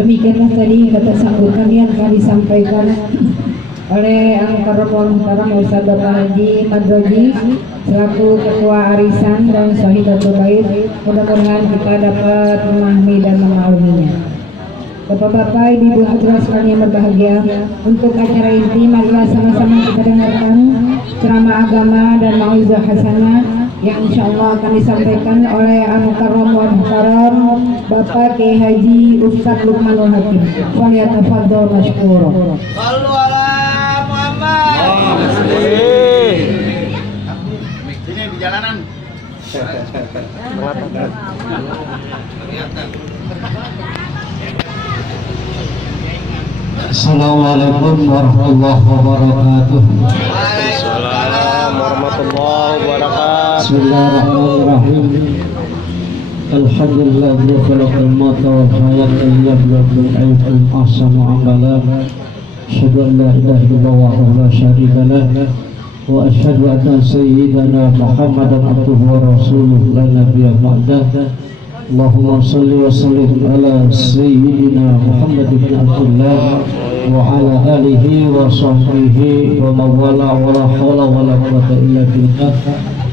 Demikianlah tadi kata sambutan yang kami sampaikan oleh Al-Karam Ustaz Bapak Haji Madroji selaku Ketua Arisan dan Sahidatul Bait. Mudah-mudahan kita dapat memahami dan memahaminya. Bapak-bapak, ibu-ibu hadirin sekalian yang berbahagia, untuk acara inti marilah sama-sama kita dengarkan ceramah agama dan mauizah hasanah yang insyaallah akan disampaikan oleh Al-Karam wa Muhtaram Bapak Kiai Haji Ustaz Lukmanul Hakim. Falyatafadhal mashkura. Shallu ala Muhammad. Sini di jalanan. Assalamualaikum warahmatullahi wabarakatuh. Waalaikumsalam warahmatullahi wabarakatuh. Bismillahirrahmanirrahim. Alhamdulillah khalaqal mauta wal hayata liyabluwakum ayyukum ahsanu amala. Asyhadu an la ilaha illallah wahdahu la syarika lah wa asyhadu anna sayyidana Muhammadan abduhu wa rasuluhu la nabiyya ba'dah. Allahumma salli wa sallim ala sayyidina Muhammad ibn Abdullah wa ala alihi wa sahbihi wa mawala wa la hawla wa la quwwata illa billah.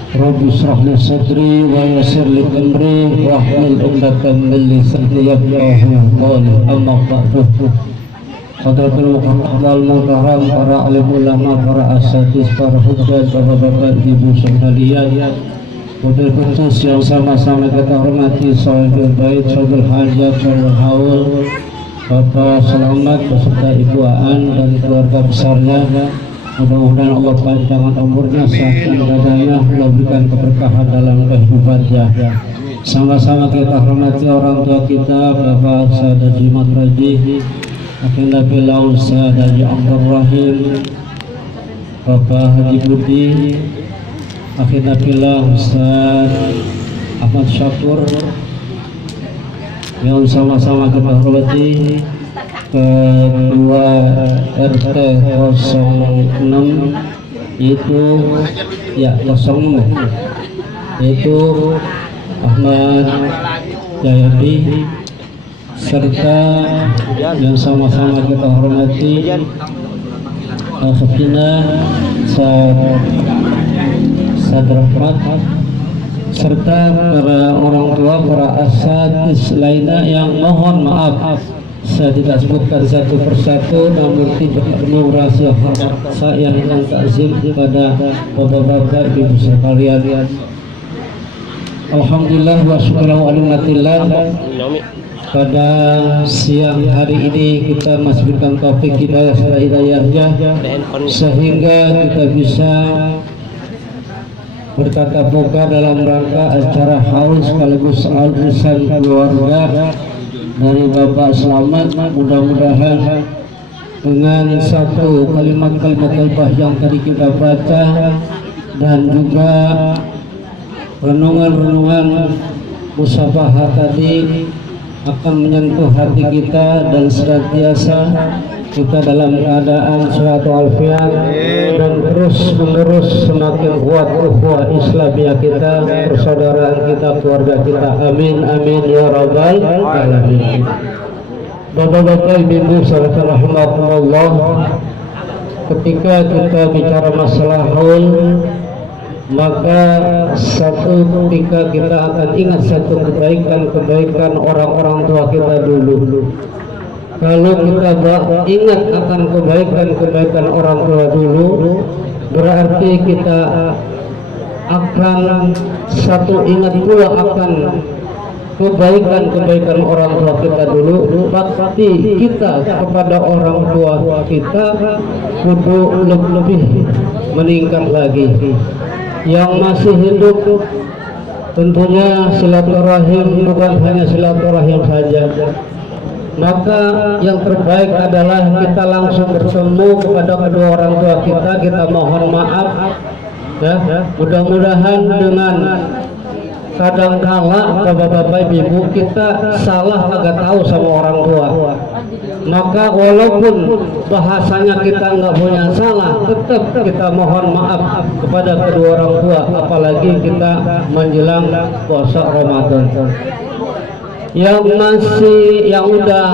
Rabbi shrah li sadri wa yassir li amri wa hlul 'uqdatam min lisani yafqahu qawli. Amma ba'du. Hadratul mukarram, para alim ulama, para asatidz, para hujjah, bapak-bapak, ibu sekalian, Wabil khusus yang sama-sama kita hormati Sahibul Bait, Sahibul Hajat, Sahibul Haul, Bapak Selamat beserta Ibu Aan dan keluarga besarnya. Mudah-mudahan Allah panjangkan umurnya, sehat dadanya, memberikan keberkahan dalam kehidupannya. Sama-sama kita hormati orang tua kita, Bapak Ustaz Haji Madroji, Akhirnya Bilau Ustaz Haji Abdul Rahim, Bapak Haji Budi, Akhirnya Bilau Ustaz Ahmad Syakur, yang sama-sama kita hormati Ketua RT 06 itu ya 06 yaitu Ahmad Jayadi, serta yang sama-sama kita hormati Al-Khatina Sadrahmat, serta para orang tua, para asatidz lainnya yang mohon maaf saya tidak sebutkan satu persatu, namun tidak perlu rahasia saya yang takzim kepada bapak-bapak ibu sekalian. Alhamdulillah wa syukur alhamdulillah, pada siang hari ini kita masih berikan taufik hidayah serta hidayahnya sehingga kita bisa bertatap muka dalam rangka acara haul sekaligus arisan keluarga dari Bapak Selamat. Mudah-mudahan dengan satu kalimat-kalimat thayyibah yang tadi kita baca dan juga renungan-renungan musyafahat tadi akan menyentuh hati kita dan senantiasa kita dalam keadaan sehat walafiat dan terus menerus semakin kuat ukhuwah Islamiyah kita, persaudaraan kita, keluarga kita. Amin amin ya rabbal alamin. Bapak-bapak, ibu-ibu saudara rahimakumullah, ketika kita bicara masalah haul, maka ketika kita akan ingat satu kebaikan orang-orang tua kita dulu. Kalau kita ingat akan kebaikan orang tua dulu, berarti kita akan ingat pula akan kebaikan orang tua kita dulu. Pasti kita kepada orang tua kita kudu lebih meningkat lagi. Yang masih hidup tentunya silaturahim, bukan hanya silaturahim saja. Maka yang terbaik adalah kita langsung bertemu kepada kedua orang tua kita mohon maaf ya. Mudah-mudahan dengan kadangkala bapak-bapak ibu kita salah agak tahu sama orang tua, maka walaupun bahasanya kita nggak punya salah, tetap kita mohon maaf kepada kedua orang tua, apalagi kita menjelang puasa Ramadan. yang udah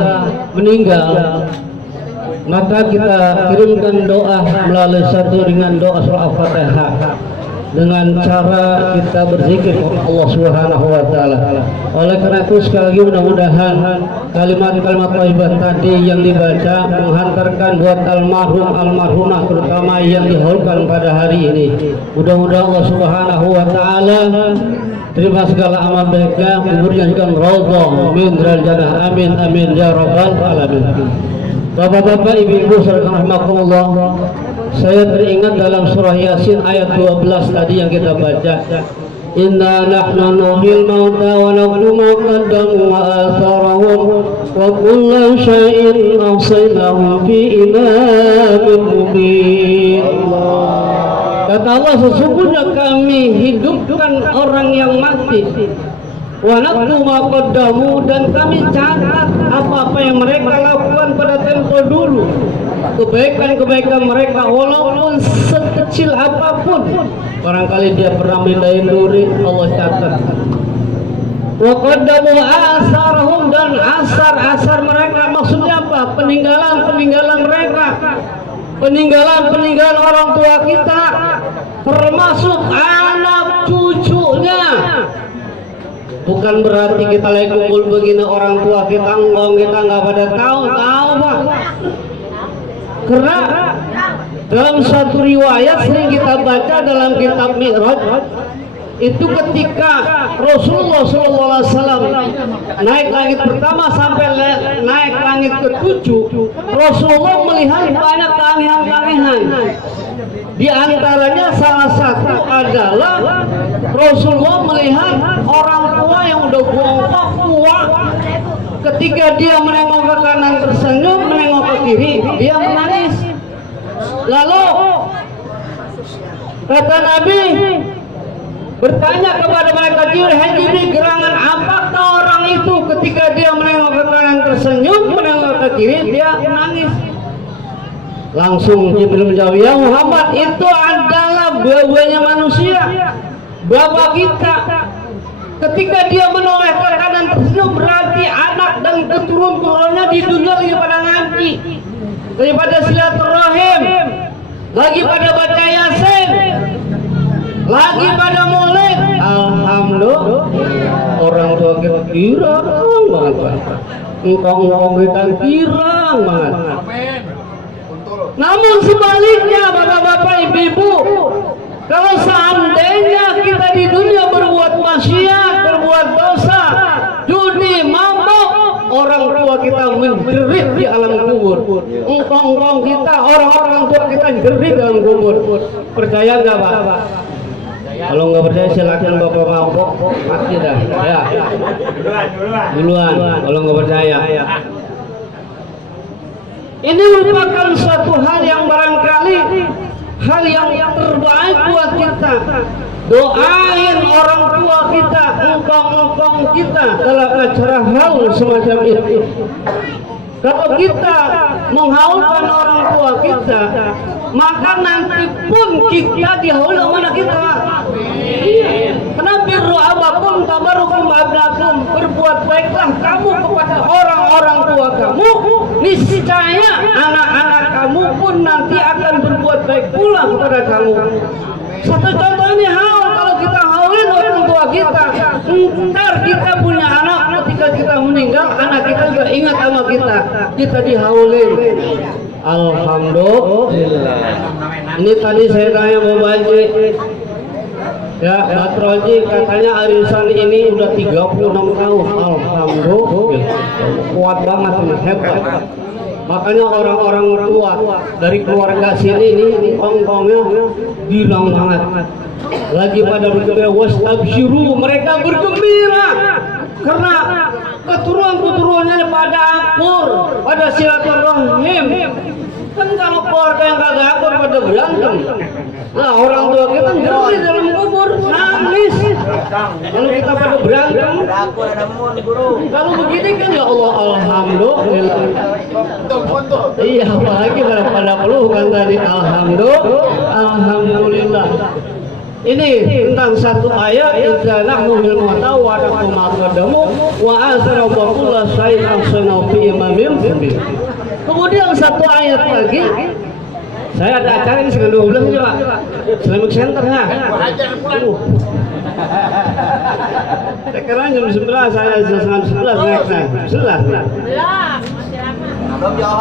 meninggal, maka kita kirimkan doa melalui satu dengan doa surah Al-Fatihah dengan cara kita berzikir kepada Allah Subhanahu wa taala. Oleh karena itu sekali lagi mudah-mudahan kalimat-kalimat thayyibah tadi yang dibaca menghantarkan buat almarhumah terutama yang dihaulkan pada hari ini. Mudah-mudahan Allah Subhanahu wa taala terima segala amal baiknya, kuburnya juga raudhah min jannah. Amin amin ya rabbal alamin. Bapak-bapak, ibu-ibu, saudara rahimakumullah, saya teringat dalam surah Yasin ayat 12 tadi yang kita baca. Inna nahnu nuhyil mauta wa naktubu ma qaddamu wa atharahum wa kullu syai'in ahsaynahu fi imamin mubin. Kata Allah, sesungguhnya kami hidupkan orang yang mati, wa naktubu ma qaddamu, dan kami catat apa-apa yang mereka lakukan pada tempo dulu, kebaikan-kebaikan mereka walaupun sekecil apapun. Barangkali dia pernah mindahin duri, Allah catat. Wa qaddamu asarahum, dan asar mereka maksudnya apa? Peninggalan mereka, peninggalan orang tua kita, termasuk anak cucunya. Bukan berarti kita lagi kumpul begini orang tua kita ngomong, kita nggak pada tahu Pak. Karena dalam satu riwayat sering kita baca dalam kitab Mi'raj, itu ketika Rasulullah SAW naik langit pertama sampai naik langit ke-7, Rasulullah melihat banyak keanehan-keanehan. Di antaranya salah satu adalah Rasulullah melihat orang tua yang udah bongkok tua, ketika dia menengok ke kanan tersenyum, menengok ke kiri dia menangis. Lalu kata Nabi bertanya kepada malaikat Jibril, "Hai Jibril, gerangan apakah orang itu ketika dia menengok ke kanan tersenyum, menengok ke kiri dia menangis?" Langsung Jibril menjawab, "Ya Muhammad, itu adalah buah-buahnya manusia, bapak kita. Ketika dia menoleh ke kanan tersenyum, berarti anak dan keturunan-turunannya di dunia lagi pada ngaji, lagi pada silaturahim, lagi pada baca Yasin, lagi pada maulid. Alhamdulillah, orang tua kita kirang banget, engkong kita kirang banget. Namun sebaliknya, bapak-bapak, ibu-ibu, kalau seandainya kita di dunia berbuat maksiat, berbuat dosa, judi, mabuk, orang tua kita menjerit di alam kubur. Engkong kita, orang-orang tua kita jerit dalam kubur. Percaya nggak Pak? Kalau nggak percaya silakan bapak mabuk, pasti dah. Ya. Duluan. Kalau nggak percaya. Ini merupakan suatu hal yang barangkali hal yang terbaik buat kita. Doain orang tua kita, engkong kita dalam acara hal semacam itu. Kalau kita menghaulkan orang tua kita, maka nanti pun kita dihaul sama anak kita. Karena birru abakum tabarukum abnakum, berbuat baiklah kamu kepada orang-orang tua kamu, niscaya anak-anak kamu pun nanti akan berbuat baik pula kepada kamu. Satu contoh ini haul, kalau kita haulin orang tua kita, ntar kita punya anak, ketika kita meninggal, anak kita juga ingat sama kita dihaulin. Alhamdulillah. Ini tadi saya tanya mau baca, ya Batroji katanya arisan ini udah 36 tahun. Alhamdulillah, kuat banget, hebat. Makanya orang-orang tua dari keluarga sini ini ongkongnya bilang banget. Lagi pada bergembira, wastabsyiru, mereka bergembira karena keturunan-keturunannya pada akur, pada silaturahim. Kan kalau keluarga yang kagak akur pada berantem. Nah, orang tua kita ngeri dalam kubur, nangis. Kalau kita pada berantem, kalau begini kan ya Allah, alhamdulillah. Iya, apalagi pada peluh kan tadi, alhamdulillah. Ini tentang satu ayat inna nahnu bil mauta wa nahnu ma qaddamu wa asra kullu syai'in ahsana fi imamin mubin. Kemudian satu ayat lagi, saya ada acara ini setengah 12 ini Pak, Islamic Center ya. Saya kira jam 11, saya jam 11 naik.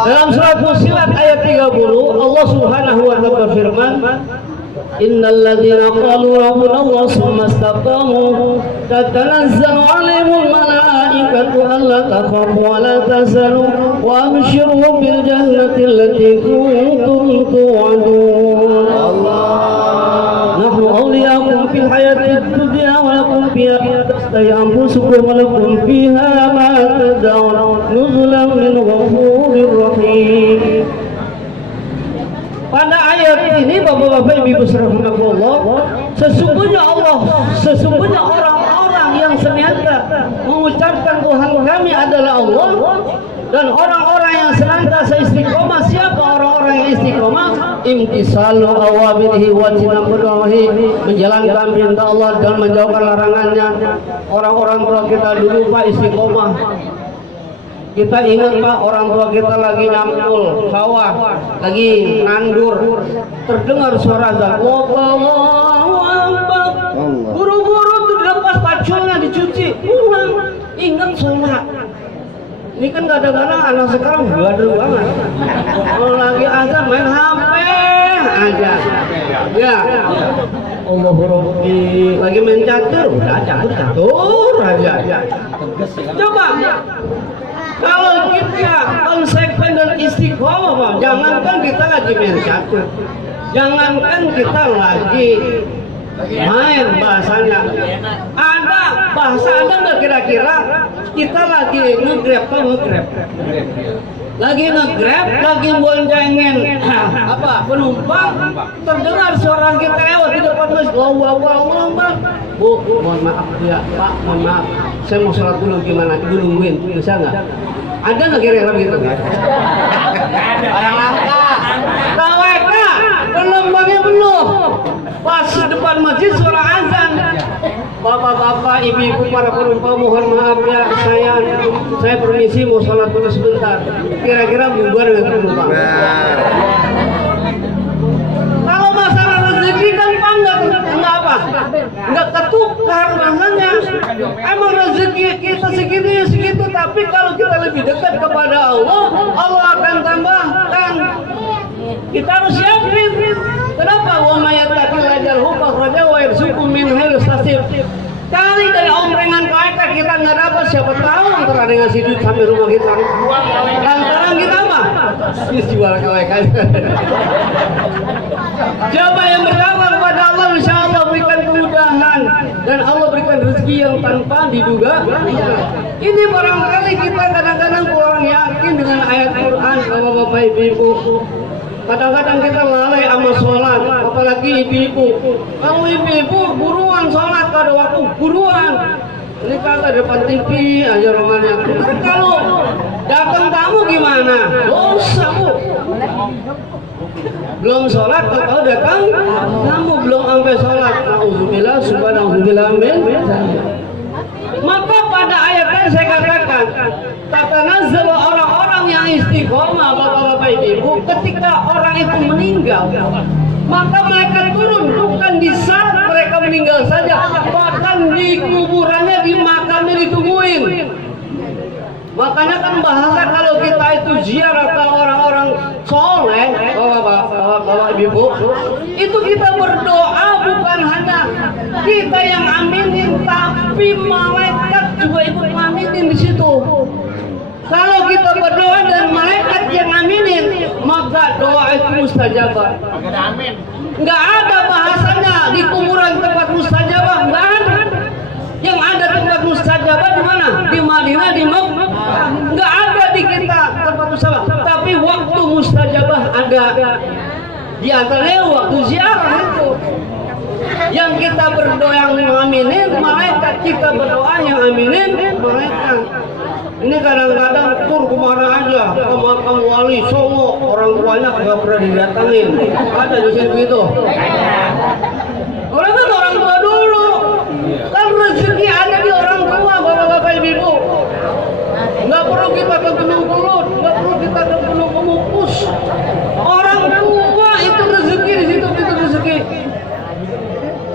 Dalam surat Fussilat ayat 30, Allah Subhanahu wa taala berfirman, Innal ladzina qalu rabbuna Allah tsumma istaqamu tatanazzalu 'alaihimul malaikatu alla takhafu wa la tahzanu wa abshiru bil jannati allati kuntum tu'adun. Nahnu awliya'ukum fil hayatid dunya wa lakum fiha ma tashtahi anfusukum wa lakum fiha ma tad'un nuzulan min ghafurir rahim. Pada ayat ini Bapak-bapak Ibu Rahimakumullah, sesungguhnya orang-orang yang senantiasa mengucapkan Tuhan kami adalah Allah, dan orang-orang yang senantiasa istiqomah. Siapa orang-orang yang istiqomah? Imtisalu awamirihi wa tinamurhi, menjalankan perintah Allah dan menjauhkan larangannya. Orang-orang tua kita dulu Pak istiqomah. Kita ingat Pak, orang tua kita lagi nyampul sawah, lagi nandur, terdengar suara azan. Allahu Akbar. Buru-buru tuh dilepas paculnya dicuci, pulang. Ingat sholat. Ini kan kadang-kadang anak sekarang gaduh banget. Kalau lagi azan main HP aja. Ya. Allah Rabbi, lagi main catur, udah catur aja. Coba. Kalau kita konsekuen dan istiqomah, Pak, jangankan kita lagi main catur, jangankan kita lagi main bahasanya. Ada bahasa ada nggak kira-kira kita lagi nge-grab, lagi nge-grab, lagi boncengin penumpang, terdengar suara kita lewat di depan bus. Bu, mohon maaf ya Pak, mohon maaf, saya mau sholat dulu, gimana? Ibu nungguin, bisa nggak? Ada nggak kira-kira begitu? Orang langka. KWK, penumpangnya penuh. Pas depan masjid suara azan. Bapak-bapak, ibu-ibu, para penumpang, mohon maaf ya, saya permisi mau sholat dulu sebentar. Kira-kira bubar nggak penumpang? Kalau masalah rezeki kan enggak apa? Enggak ketukar rasanya. Emang rezeki kita segitu, tapi kalau kita lebih dekat kepada Allah, Allah akan tambahkan. Kita harus yakin. Kenapa? Wa may yattaqillah yaj'alhu makhraja wa yarzuqhu min haitsu la yahtasib. Kali dari omprengan kita nggak dapat, siapa tahu ntar ada yang ngasih duit sampai rumah kita. Lantaran kita mah jual KWK. Siapa yang bertakwa kepada Allah, insya Allah berikan kemudahan dan Allah berikan rezeki yang tanpa diduga. Ini barangkali kita kadang-kadang kurang yakin dengan ayat Quran, Bapak-bapak Ibu-ibu. Kadang-kadang kita lalai sama sholat, apalagi ibu-ibu. Kalau ibu-ibu buruan sholat pada waktu, buruan. Ini kata depan TV aja rumahnya. Kalau datang tamu gimana? Dosa Bu. Belum sholat, kalau datang tamu belum sampai sholat. Alhamdulillah, subhanallah, amin. Maka pada ayat ini saya katakan, tatanazzalu orang-orang yang istiqomah, Bapak-bapak Ibu, ketika orang itu meninggal, maka mereka turun bukan di saat mereka meninggal saja, bahkan di kuburannya, di makamnya ditungguin. Makanya kan bahasa kalau kita itu ziarah ke orang-orang soleh, Bapak Ibu, itu kita berdoa bukan hanya kita yang aminin, tapi malaikat juga ikut aminin di situ. Kalau kita berdoa dan malaikat yang aminin, maka doa itu mustajabah. Nggak ada bahasanya di kuburan tempat mustajabah, nggak ada. Yang ada tempat mustajabah di mana? Di Madinah, di Mekah. Nggak ada di kita tempat mustajabah. Tapi waktu mustajabah ada. Di antaranya waktu ziarah itu. Yang kita berdoa yang aminin, malaikat. Kita berdoa yang aminin, malaikat. Ini kadang-kadang tur kemana aja, ke makam wali Songo, orang tuanya nggak pernah didatangin. Ada di situ itu. Orang itu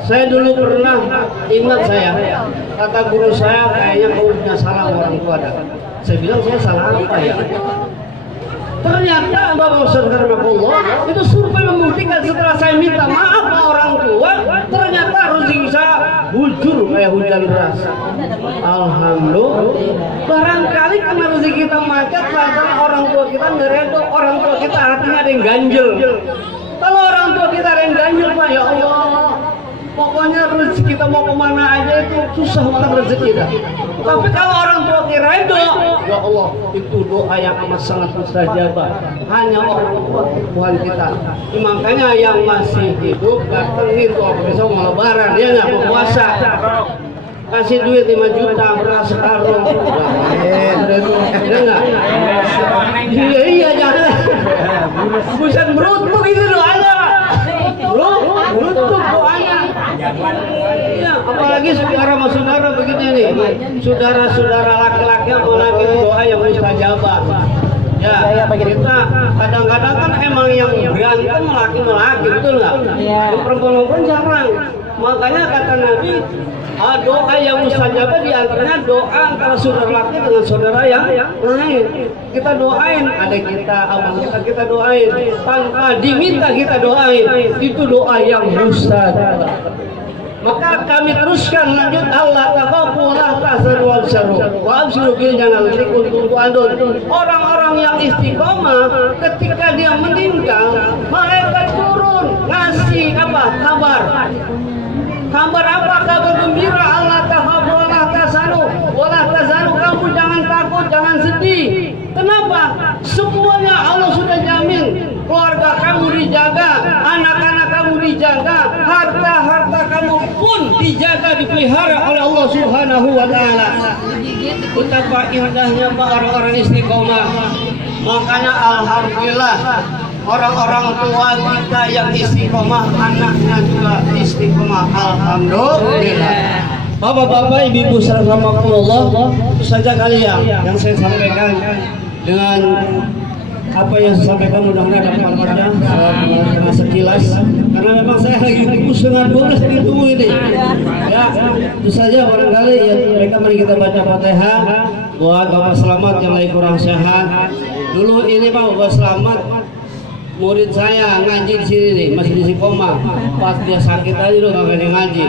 Saya dulu pernah ingat saya kata guru saya kayaknya kau punya salah orang tua dah. Saya bilang saya salah apa ya? Ternyata Bapak Ustaz Karamakullah itu survei membuktikan setelah saya minta maaf ke orang tua, ternyata rezeki saya bujur kayak hujan deras. Alhamdulillah. Barangkali karena rezeki kita macet, karena orang tua kita ngeredo, orang tua kita hatinya ada yang ganjel. Kalau orang tua kita ada yang ganjel, Pak, ya Allah, pokoknya rezeki kita mau kemana aja itu susah banget rezeki dah. Tapi kalau orang tua kita ridho, ya Allah, itu doa yang amat sangat mustajabah. Hanya orang tua Tuhan kita. Makanya yang masih hidup datengin tuh besok mau lebaran, dia nggak mau puasa. Kasih duit 5 juta beras karung. Enggak. Iya jangan. Bukan berutuk itu doanya. Berutuk doanya. Iya, apalagi saudara sama saudara begini nih. Saudara-saudara laki-laki apalagi doa yang mustajabah. Ya, kita kadang-kadang kan emang yang berantem laki-laki, betul nggak? Yang perempuan jarang. Makanya kata Nabi, doa yang mustajabah di antaranya doa antara saudara laki dengan saudara yang lain. Kita doain adik kita, abang kita doain. Tanpa diminta kita doain. Itu doa yang mustajabah. Maka kami teruskan lanjut Allah taqabbalah tasarrul syarru wa abshiru bil jannati kuntum tu'adun. Orang-orang yang istiqomah ketika dia meninggal, malaikat turun ngasih apa? Kabar. Kabar apa? Kabar gembira. Allah taqabbalah tasarru wa la tazanu. Kamu jangan takut, jangan sedih. Kenapa? Semuanya Allah sudah jamin. Keluarga kamu dijaga, anak-anak kamu dijaga, harta-harta kamu pun dijaga, dipelihara oleh Allah Subhanahu wa taala. Betapa indahnya Pak orang-orang istiqomah. Makanya alhamdulillah orang-orang tua kita yang istiqomah, anaknya juga istiqomah. Alhamdulillah. Bapak-bapak, ibu-ibu rahimakumullah, saja kalian yang saya sampaikan dengan apa yang saya sampaikan mudah-mudahan dapat manfaatnya sekilas, karena memang saya lagi tunggu setengah 12 ditunggu ini ya. Itu saja barangkali ya, mereka mari kita baca Fatihah buat Bapak Selamat yang lagi kurang sehat. Dulu ini Pak Bapak Selamat murid saya ngaji di sini nih, masih di Istiqomah. Pas dia sakit aja loh nggak ada ngaji.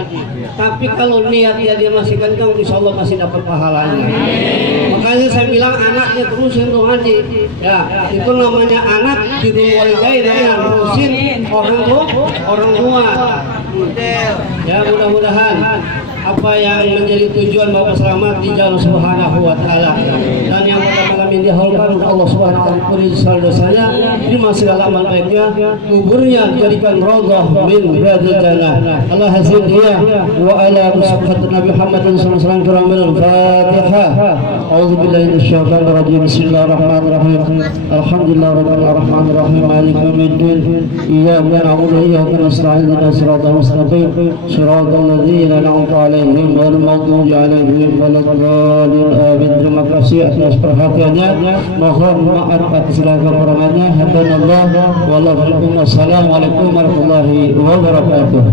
Tapi kalau niatnya dia masih kencang, insya Allah masih dapat pahalanya. Makanya saya bilang anaknya terusin tuh ngaji. Ya, itu namanya anak di walidain ya, terusin orang tua. Ya, mudah-mudahan apa yang menjadi tujuan Bapak Selamat di jalan Subhanahu wa taala dan yang pada malam ini dihaulkan Allah Subhanahu wa taala beri dosanya, terima segala amal baiknya, kuburnya jadikan raudhah min riyadil jannah. Allah hasil dia wa ala musabbat Nabi Muhammad sallallahu alaihi wasallam. Al-Fatihah. A'udzubillahi minasyaitonir rajim. Bismillahirrahmanirrahim. Alhamdulillahirabbil alamin maliki yaumiddin. Iyyaka na'budu wa iyyaka nasta'in. Ihdinas siratal mustaqim. Siratal ladzina an'amta 'alaihim ghairil maghdubi 'alaihim waladdallin. Amin. Terima kasih atas perhatiannya. Mohon maaf atas segala kekurangannya. Hadanallah wallahu a'lam. Wassalamualaikum warahmatullahi wabarakatuh.